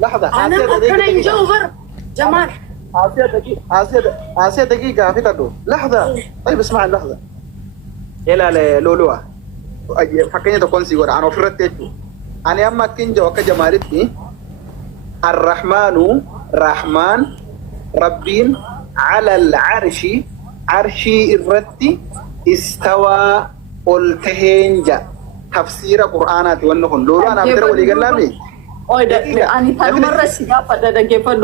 لحظة أنا أنا نجوبر جمال آسيا دقيقة في تدو لحظة. طيب اسمع اللحظة. إلى لولوا فكيني تكون سيورا أنا فرت تيجو أنا أما كنجا وكجمالتي الرحمن رحمن ربين على العرش عرشي الرتي استوى التهنجا تفسير قرآنات وأنهم لولوا أنا أبدر ولي قلامي أنا تلو مرة سيافة دقيقة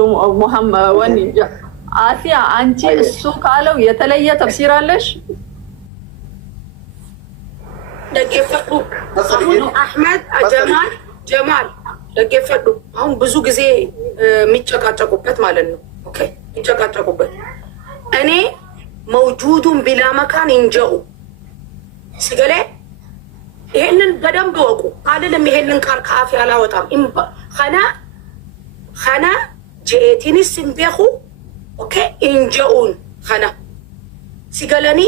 محمد ونجا آسيا أنتي السوق قالوا يتلي تفسير ليش؟ دقيقة أحمد جمال دقيقة هم ብዙ ጊዜ የሚጨቃጨቁበት ማለት ነው። ኦኬ የሚጨቃጨቁበት እኔ መውጁዱን ቢላ መካን እንጀኡ ሲገለ ይሄንን በደንብ ወቁ አይደለም። ይሄንን ቃል ከአፍ ያላወጣም ኸና ጄቲንስ እንበኹ ኦኬ እንጀኡን ኸና ሲገለኒ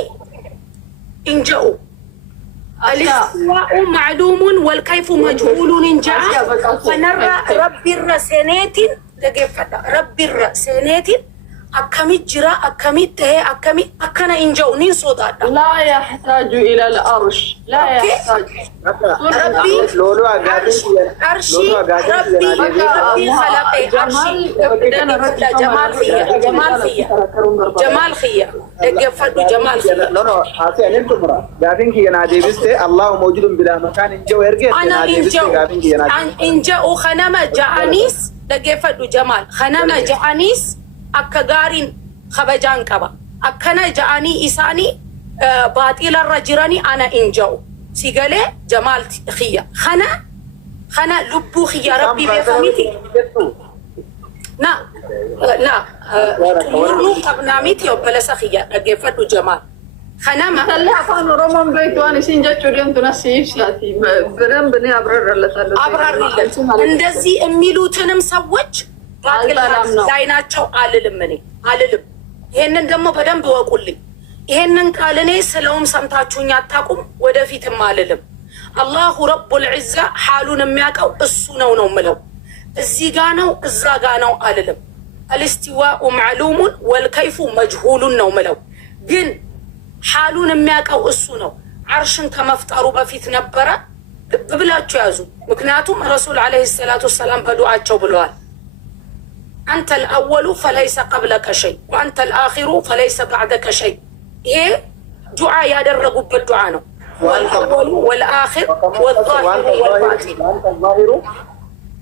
እንጀኡ الاستواء معلوم والكيف مجهول جاء فنرى رب الرسنات رب الرسنات أكمل جرا أكمل تهي أكمل أكنا إنجونين صدادا لا يحتاج إلى الأرش لا يحتاج ربي عرشي ربي خلقي عرشي جمال خيا دقفدو جمال خيا لا آسيا ننتم مرا قافين كي ينادي بيسته الله موجود بلا مكان إنجو إرجع أنا إنجو خنما جانيس دقفدو جمال خنما جانيس akka gaariin kabajaan qaba akkana ja'anii isaanii baaxilarra jiranii ana inja'u si galee jamaal khiyya kana lubbuu khiyya rabbii beekamiti na xumuruu qabnaa miti obbolesa khiyya dhaggeeffadhu jamaal kana matalli afaan oromoon beektu waan isin jechuu deemtu nasi ibsaati በደንብ እኔ አብራራለታለሁ እንደዚህ የሚሉትንም ሰዎች ላይ ናቸው አልልም። እኔ አልልም። ይሄንን ደግሞ በደንብ ወቁልኝ። ይሄንን ቃል እኔ ስለውም ሰምታችሁኝ አታውቁም፣ ወደፊትም አልልም። አላሁ ረቡል ዒዛ ሓሉን የሚያውቀው እሱ ነው የምለው። እዚህ ጋ ነው እዛ ጋ ነው አልልም። አልስቲዋኡ ማዕሉሙን ወልከይፉ መጅሁሉን ነው የምለው። ግን ሓሉን የሚያውቀው እሱ ነው። ዓርሽን ከመፍጠሩ በፊት ነበረ። ልብ ብላችሁ ያዙ። ምክንያቱም ረሱል ዓለይሂ ሰላቱ ወሰላም በዱዓቸው ብለዋል أنت الأول فليس قبلك شيء وأنت الآخر فليس بعدك شيء. إيه دعاء يدرجوا بالدعاء والأول والآخر والظاهر والباطن. وأنت الظاهر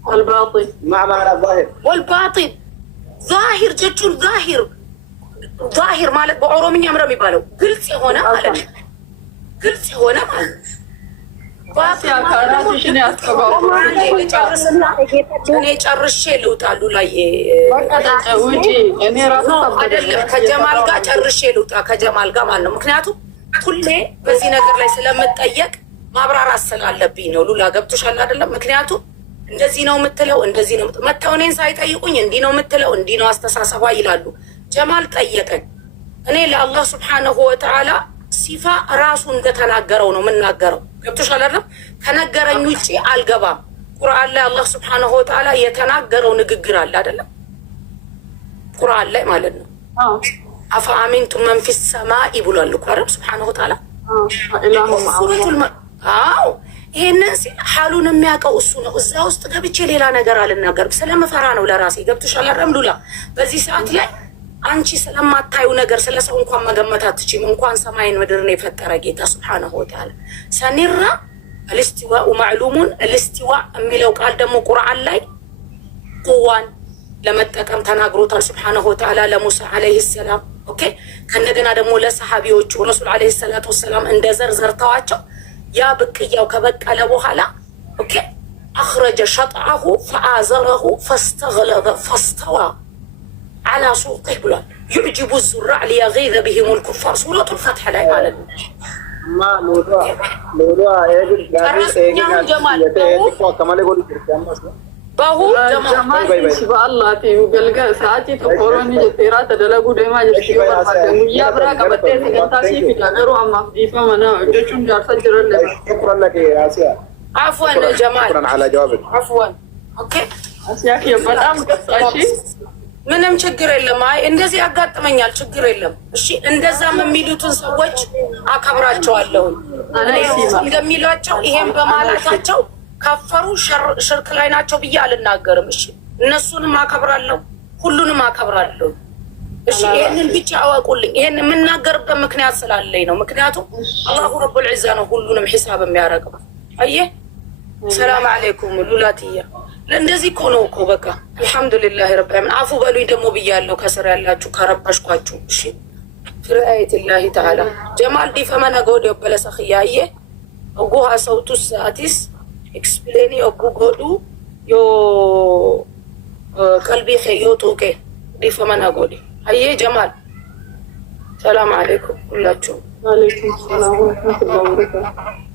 والباطن مع معنى الظاهر والباطن ظاهر جتون ظاهر مالك بعرومين يمرمي بالو قلت هنا مالك قلت هنا مالك እኔ ጨርሼ ልውጣሉ ላይ አይደለም ከጀማል ጋር ጨርሼ ልውጣ ከጀማል ጋር ማለት ነው። ምክንያቱም ሁሌ በዚህ ነገር ላይ ስለምጠየቅ ማብራራት ስላለብኝ ነው። ሉላ ገብቶሻል አይደለም? ምክንያቱም እንደዚህ ነው የምትለው እንደዚህ ነው መተው እኔን ሳይጠይቁኝ እንዲህ ነው የምትለው እንዲህ ነው አስተሳሰቧ ይላሉ። ጀማል ጠየቀኝ። እኔ ለአላህ ሱብሓነሁ ወተዓላ ሲፋ ራሱ እንደተናገረው ነው የምናገረው። ገብቶሻል አይደል? ከነገረኝ ውጪ አልገባም። ቁርአን ላይ አላህ ሱብሓነሁ ወተዓላ የተናገረው ንግግር አለ አይደለም? ቁርአን ላይ ማለት ነው። አፈአሚንቱም መን ፊስ ሰማኢ ብሏል እኮ አይደል? ሱብሓነሁ ወተዓላ አዎ ይሄንን ሲል ሓሉን የሚያውቀው እሱ ነው። እዛ ውስጥ ገብቼ ሌላ ነገር አልናገርም ስለምፈራ ነው ለራሴ። ገብቶሻል አይደል? ሉላ በዚህ ሰዓት ላይ አንቺ ስለማታዩ ነገር ስለ ሰው እንኳን መገመት አትችይም። እንኳን ሰማይን ምድርን የፈጠረ ጌታ ሱብሓነሁ ወተዓላ ሰኒራ አልስቲዋኡ ማዕሉሙን አልስቲዋ የሚለው ቃል ደግሞ ቁርአን ላይ ቁዋን ለመጠቀም ተናግሮታል ሱብሓነሁ ወተዓላ ለሙሳ ዓለይሂ ሰላም። ኦኬ ከእንደገና ደግሞ ለሰሃቢዎቹ ረሱል ዓለይሂ ሰላቱ ወሰላም እንደ ዘርዘርተዋቸው ያ ብቅያው ከበቀለ በኋላ ኦኬ አኽረጀ ሸጥዐሁ ፈአዘረሁ ፈስተግለዘ ፈስተዋ على سوقه بلاد يعجب الزراع ليغيظ بهم الكفار سورة الفتح لا يعلم ما موضوع جمال باهو جمال سبحان الله تي وبلغا ساعتي تقولوني تيرا تدلغو ديما جسيو برحاتم يا براك بتي تاسي في غيرو اما ديفا منا جچون جارسا جرل شكرا لك يا آسيا عفوا جمال شكرا على جوابك عفوا اوكي አስያክ በጣም ገጻሽ ምንም ችግር የለም። አይ እንደዚህ ያጋጥመኛል፣ ችግር የለም። እሺ እንደዛም የሚሉትን ሰዎች አከብራቸዋለሁ። እንደሚሏቸው ይሄን በማለታቸው ከፈሩ ሽርክ ላይ ናቸው ብዬ አልናገርም። እሺ እነሱንም አከብራለሁ፣ ሁሉንም አከብራለሁ። እሺ ይሄንን ብቻ አወቁልኝ። ይሄን የምናገርበት ምክንያት ስላለኝ ነው። ምክንያቱም አላሁ ረቡል ዒዛ ነው ሁሉንም ሒሳብ የሚያደርገው። አየህ ሰላም አለይኩም ሉላትያ ለእንደዚህ እኮ ነው እኮ በቃ አልሐምዱሊላህ ረብል ዓለሚን። አፉ በሉኝ ደግሞ ብያለሁ ከስር ያላችሁ ከረበሽኳችሁ። እሺ ፍራይቲላሂ ተዓላ ጀማል ዲፈመነ ጎድ የበለሰ ኺያዬ እጉሃ ሰውቱስ አቲስ ኤክስፕሌኒ እጉ ጎዱ ዮ ቀልቢ ኸዮ ጡቄ ዲፈመነ ጎድ አየ ጀማል ሰላም አለይኩም ሁላችሁ። ወአለይኩም ሰላም ወራህመቱላሂ ወበረካቱሁ